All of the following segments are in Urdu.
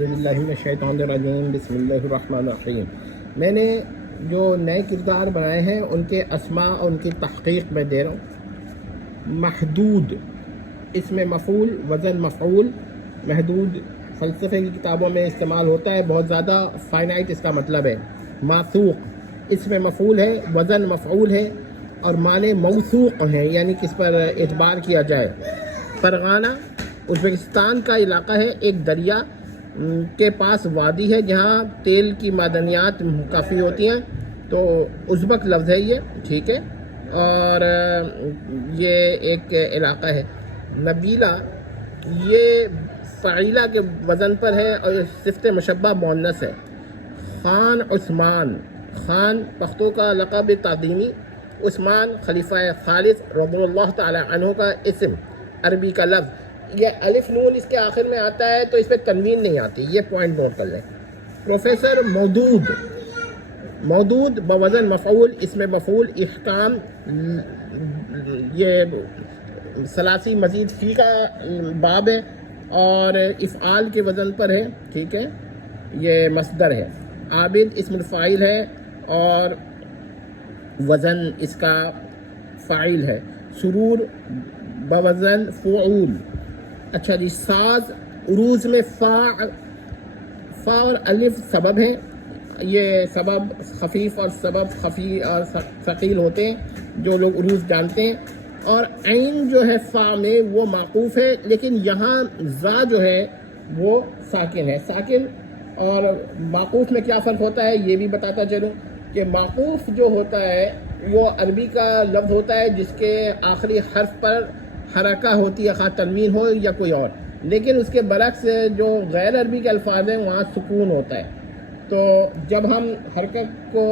باللہ من الشیطان الرجیم، بسم اللہ الرحمن الرحیم۔ میں نے جو نئے کردار بنائے ہیں ان کے اسماء اور ان کی تحقیق میں دے رہا ہوں۔ محدود اسم مفعول وزن مفعول، محدود فلسفے کی کتابوں میں استعمال ہوتا ہے بہت زیادہ، فائنائٹ اس کا مطلب ہے۔ موثوق اسم مفعول ہے، وزن مفعول ہے اور معنی موثوق ہیں، یعنی کس پر اعتبار کیا جائے۔ فرغانہ ازبکستان کا علاقہ ہے، ایک دریا کے پاس وادی ہے جہاں تیل کی معدنیات کافی ہوتی ہیں، تو ازبک لفظ ہے یہ، ٹھیک ہے، اور یہ ایک علاقہ ہے۔ نبیلہ یہ فعیلہ کے وزن پر ہے اور صفت مشبہ مؤنث ہے۔ خان عثمان، خان پختوں کا لقب تعظیمی، عثمان خلیفہ خالص رضی اللہ تعالی عنہ کا اسم، عربی کا لفظ۔ یہ الف نون اس کے آخر میں آتا ہے تو اس پہ تنوین نہیں آتی، یہ پوائنٹ نوٹ کر لیں۔ پروفیسر مودود، مودود بوزن مفعول، اسم مفعول، احکام، یہ ثلاثی مزید فی کا باب ہے اور افعال کے وزن پر ہے، ٹھیک ہے، یہ مصدر ہے۔ عابد اسم الفاعل ہے اور وزن اس کا فاعل ہے۔ سرور بوزن فعول۔ اچھا جی، ساز، عروض میں فا اور الف سبب ہیں، یہ سبب خفیف اور سبب خفی اور ثقیل ہوتے ہیں جو لوگ عروض جانتے ہیں، اور عین جو ہے فا میں وہ معقوف ہے، لیکن یہاں زا جو ہے وہ ساکن ہے۔ ساکن اور معقوف میں کیا فرق ہوتا ہے یہ بھی بتاتا چلوں کہ معقوف جو ہوتا ہے وہ عربی کا لفظ ہوتا ہے جس کے آخری حرف پر حرکہ ہوتی ہے، خواہ تنوین ہو یا کوئی اور، لیکن اس کے برعکس جو غیر عربی کے الفاظ ہیں وہاں سکون ہوتا ہے۔ تو جب ہم حرکت کو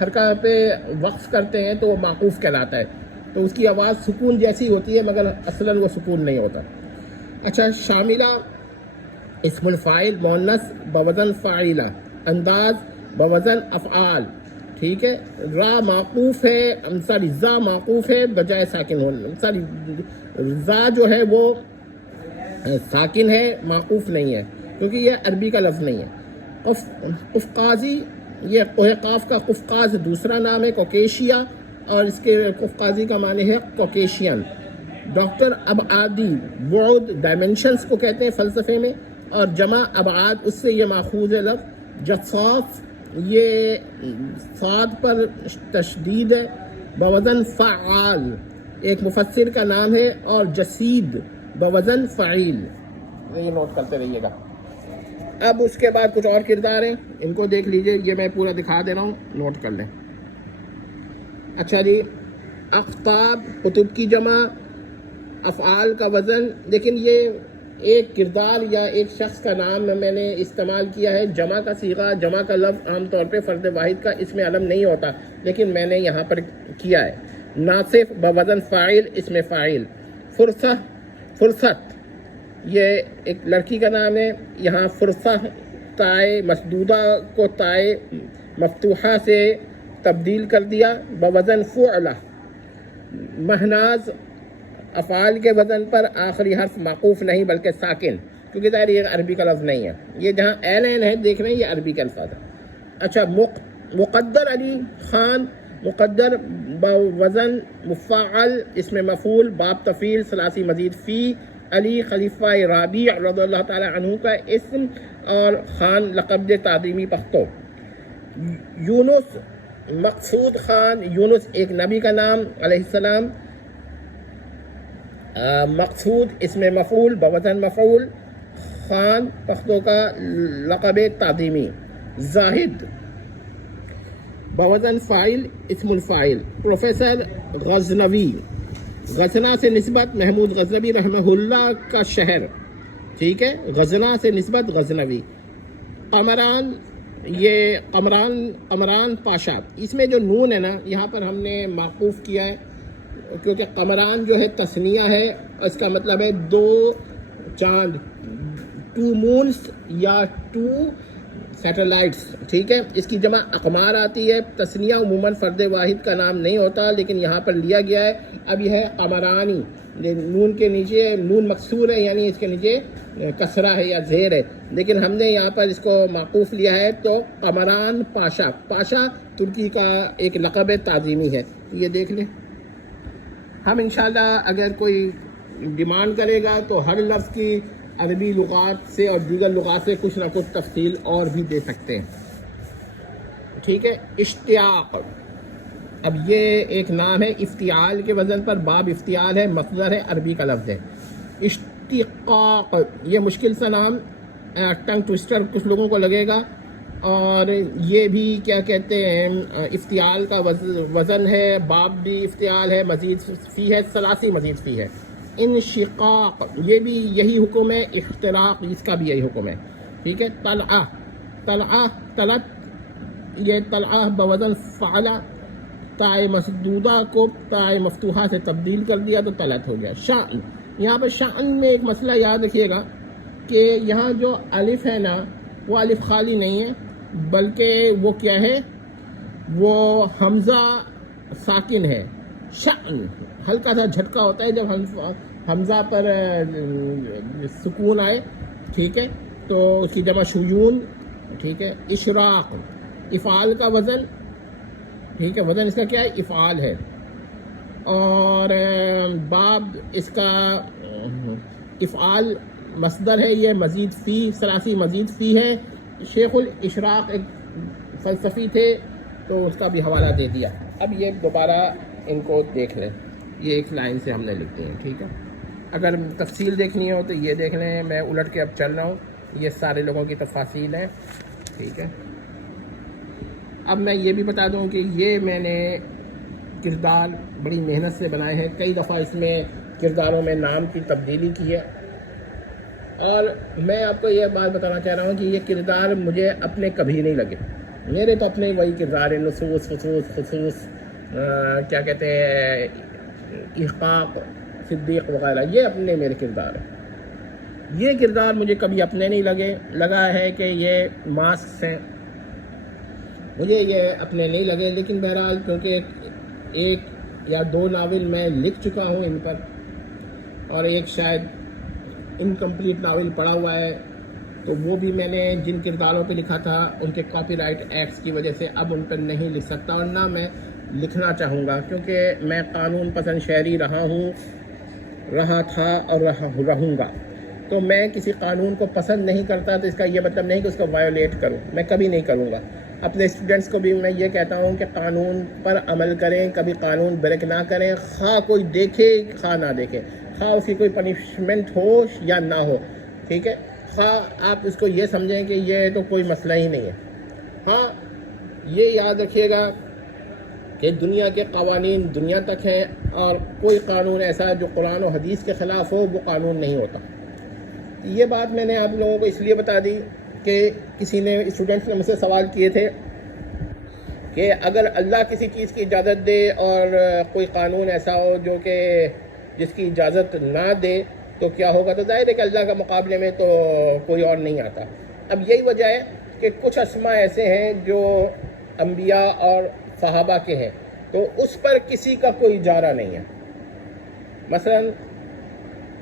حرکت پہ وقف کرتے ہیں تو وہ معقوف کہلاتا ہے، تو اس کی آواز سکون جیسی ہوتی ہے مگر اصلاً وہ سکون نہیں ہوتا۔ اچھا، شاملہ اسم الفاعل مؤنث بوزن فاعلہ، انداز بوزن افعال، ٹھیک ہے۔ را معقوف ہے، زا معقوف ہے بجائے ساکن ہونے، زا جو ہے وہ ساکن ہے، معقوف نہیں ہے کیونکہ یہ عربی کا لفظ نہیں ہے۔ قفقازی، یہ کوہ قاف کا قفقاز دوسرا نام ہے، کوکیشیا، اور اس کے قفقازی کا معنی ہے کوکیشین۔ ڈاکٹر ابعادی، بعد ڈائمنشنز کو کہتے ہیں فلسفے میں، اور جمع ابعاد اس سے یہ ماخوذ ہے لفظ۔ جصاص، یہ صاد پر تشدید ہے، بوزن فعال، ایک مفسر کا نام ہے، اور جسید بوزن فعیل، یہ نوٹ کرتے رہیے گا۔ اب اس کے بعد کچھ اور کردار ہیں، ان کو دیکھ لیجئے، یہ میں پورا دکھا دے رہا ہوں، نوٹ کر لیں۔ اچھا جی، اقطاب قطب کی جمع، افعال کا وزن، لیکن یہ ایک کردار یا ایک شخص کا نام میں نے استعمال کیا ہے۔ جمع کا صیغہ، جمع کا لفظ عام طور پہ فرد واحد کا اسم علم نہیں ہوتا، لیکن میں نے یہاں پر کیا ہے۔ ناصف بوزن فاعل، اسم فاعل۔ فرصت، یہ ایک لڑکی کا نام ہے، یہاں فرصہ تائے مسدودہ کو تائے مفتوحہ سے تبدیل کر دیا، بوزن فعلہ۔ مہناز افعال کے وزن پر آخری حرف معقوف نہیں بلکہ ساکن، کیونکہ ظاہر یہ عربی کا لفظ نہیں ہے، یہ جہاں ایلین ہے دیکھ رہے ہیں یہ عربی کے الفاظ ہے۔ اچھا، مقدر علی خان، مقدر وزن مفعل، اسم مفعول، باب تفعیل، ثلاثی مزید فی، علی خلیفہ رابع رضی اللہ تعالی عنہ کا اسم، اور خان لقب تعظیمی پختوں۔ یونس مقصود خان، یونس ایک نبی کا نام علیہ السلام۔ مقصود اسم مفعول بوزن مفعول، خان پختوں کا لقب تعظیمی۔ زاہد بوزن فاعل، اسم الفاعل۔ پروفیسر غزنوی، غزنہ سے نسبت محمود غزنوی رحمہ اللہ کا شہر، ٹھیک ہے، غزنہ سے نسبت غزنوی۔ قمران، یہ قمران پاشا، اس میں جو نون ہے نا یہاں پر ہم نے معقوف کیا ہے کیونکہ قمران جو ہے تثنیہ ہے، اس کا مطلب ہے دو چاند، ٹو مونس یا ٹو سیٹلائٹس، ٹھیک ہے. اس کی جمع اقمار آتی ہے. تثنیہ عموماً فرد واحد کا نام نہیں ہوتا، لیکن یہاں پر لیا گیا ہے. اب یہ ہے قمرانی، نون کے نیچے نون مکسور ہے، یعنی اس کے نیچے کسرہ ہے یا زیر ہے، لیکن ہم نے یہاں پر اس کو معقوف لیا ہے. تو قمران پاشا، پاشا ترکی کا ایک لقب تعظیمی ہے. یہ دیکھ لیں. ہم انشاءاللہ اگر کوئی ڈیمانڈ کرے گا تو ہر لفظ کی عربی لغات سے اور دیگر لغات سے کچھ نہ کچھ تفصیل اور بھی دے سکتے ہیں. ٹھیک ہے. اشتیاق، اب یہ ایک نام ہے افتعال کے وزن پر. باب افتعال ہے، مصدر ہے، عربی کا لفظ ہے. اشتقاق، یہ مشکل سا نام، ٹنگ ٹوسٹر کچھ لوگوں کو لگے گا. اور یہ بھی کیا کہتے ہیں افتعال کا وزن ہے. باب بھی افتعال ہے، مزید فی ہے، ثلاثی مزید فی ہے. انشقاق، یہ بھی یہی حکم ہے. اختراق، اس کا بھی یہی حکم ہے. ٹھیک ہے. طلعہ، طلعہ، طلعت، یہ طلعہ بوزن فعلہ، تائے مسدودہ کو تائے مفتوحہ سے تبدیل کر دیا تو طلعت ہو گیا. شأن، یہاں پر شأن میں ایک مسئلہ یاد رکھیے گا کہ یہاں جو الف ہے نا، وہ الف خالی نہیں ہے، بلکہ وہ کیا ہے، وہ حمزہ ساکن ہے. شأن ہلکا سا جھٹکا ہوتا ہے جب حمزہ پر سکون آئے. ٹھیک ہے. تو اس کی جمع شیون. ٹھیک ہے. اشراق، افعال کا وزن، ٹھیک ہے، وزن اس کا کیا ہے، افعال ہے. اور باب اس کا افعال مصدر ہے. یہ مزید فی، ثلاثی مزید فی ہے. شیخ الاشراق ایک فلسفی تھے تو اس کا بھی حوالہ دے دیا. اب یہ دوبارہ ان کو دیکھ لیں، یہ ایک لائن سے ہم نے لکھ دی ہیں. ٹھیک ہے. اگر تفصیل دیکھنی ہو تو یہ دیکھ لیں. میں الٹ کے اب چل رہا ہوں، یہ سارے لوگوں کی تفاصیل ہیں. ٹھیک ہے. اب میں یہ بھی بتا دوں کہ یہ میں نے کردار بڑی محنت سے بنائے ہیں. کئی دفعہ اس میں کرداروں میں نام کی تبدیلی کی ہے. اور میں آپ کو یہ بات بتانا چاہ رہا ہوں کہ یہ کردار مجھے اپنے کبھی نہیں لگے. میرے تو اپنے وہی کردار ہیں، نصوص، فصوص، خصوص، کیا کہتے ہیں، احقاق، صدیق وغیرہ، یہ اپنے میرے کردار ہیں. یہ کردار مجھے کبھی اپنے نہیں لگے. لگا ہے کہ یہ ماسکس ہیں، مجھے یہ اپنے نہیں لگے. لیکن بہرحال کیونکہ ایک یا دو ناول میں لکھ چکا ہوں ان پر، اور ایک شاید انکمپلیٹ ناول پڑا ہوا ہے، تو وہ بھی میں نے جن کرداروں پہ لکھا تھا ان کے کاپی رائٹ ایکٹس کی وجہ سے اب ان پر نہیں لکھ سکتا، اور نہ میں لکھنا چاہوں گا، کیونکہ میں قانون پسند شہری رہا تھا اور رہوں گا. تو میں کسی قانون کو پسند نہیں کرتا، تو اس کا یہ مطلب نہیں کہ اس کو وائولیٹ کروں. میں کبھی نہیں کروں گا. اپنے اسٹوڈنٹس کو بھی میں یہ کہتا ہوں کہ قانون پر عمل کریں، کبھی قانون بریک نہ کریں، خواہ کوئی دیکھے خواہ نہ دیکھے، خواہ اس کی کوئی پنشمنٹ ہو یا نہ ہو. ٹھیک ہے. خواہ آپ اس کو یہ سمجھیں کہ یہ تو کوئی مسئلہ ہی نہیں ہے. ہاں یہ یاد رکھیے گا کہ دنیا کے قوانین دنیا تک ہیں، اور کوئی قانون ایسا جو قرآن و حدیث کے خلاف ہو وہ قانون نہیں ہوتا. یہ بات میں نے آپ لوگوں کو اس لیے بتا دی کہ کسی نے، اسٹوڈنٹس نے مجھ سے سوال کیے تھے کہ اگر اللہ کسی چیز کی اجازت دے اور کوئی قانون ایسا ہو جو کہ جس کی اجازت نہ دے تو کیا ہوگا. تو ظاہر ہے کہ اللہ کے مقابلے میں تو کوئی اور نہیں آتا. اب یہی وجہ ہے کہ کچھ اسماء ایسے ہیں جو انبیاء اور صحابہ کے ہیں، تو اس پر کسی کا کوئی اجارہ نہیں ہے. مثلا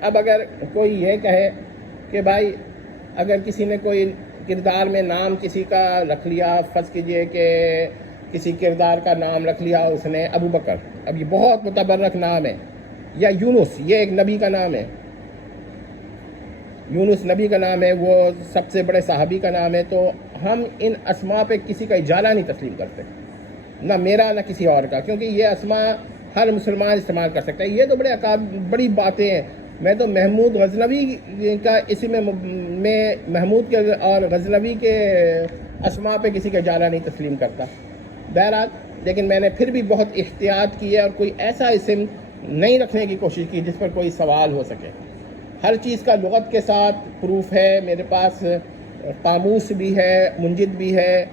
اب اگر کوئی یہ کہے کہ بھائی اگر کسی نے کوئی کردار میں نام کسی کا رکھ لیا، فرض کیجئے کہ کسی کردار کا نام رکھ لیا اس نے ابو بکر، اب یہ بہت متبرک نام ہے، یا یونس، یہ ایک نبی کا نام ہے، یونس نبی کا نام ہے، وہ سب سے بڑے صحابی کا نام ہے، تو ہم ان اسماء پہ کسی کا اجارہ نہیں تسلیم کرتے، نہ میرا نہ کسی اور کا، کیونکہ یہ اسماء ہر مسلمان استعمال کر سکتا ہے. یہ تو بڑی باتیں ہیں. میں تو محمود غزنوی کا اسم میں محمود کے اور غزنوی کے اسماء پہ کسی کا اجارہ نہیں تسلیم کرتا. بہرحال لیکن میں نے پھر بھی بہت احتیاط کی ہے اور کوئی ایسا اسم نہیں رکھنے کی کوشش کی جس پر کوئی سوال ہو سکے. ہر چیز کا لغت کے ساتھ پروف ہے میرے پاس، قاموس بھی ہے، منجد بھی ہے،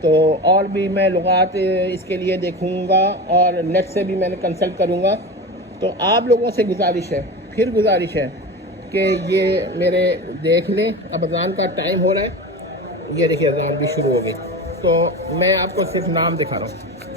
تو اور بھی میں لغات اس کے لیے دیکھوں گا اور نیٹ سے بھی میں نے کنسلٹ کروں گا. تو آپ لوگوں سے گزارش ہے کہ یہ میرے دیکھ لیں. اب اذان کا ٹائم ہو رہا ہے یہ دیکھیے اذان بھی شروع ہو گئی. تو میں آپ کو صرف نام دکھا رہا ہوں.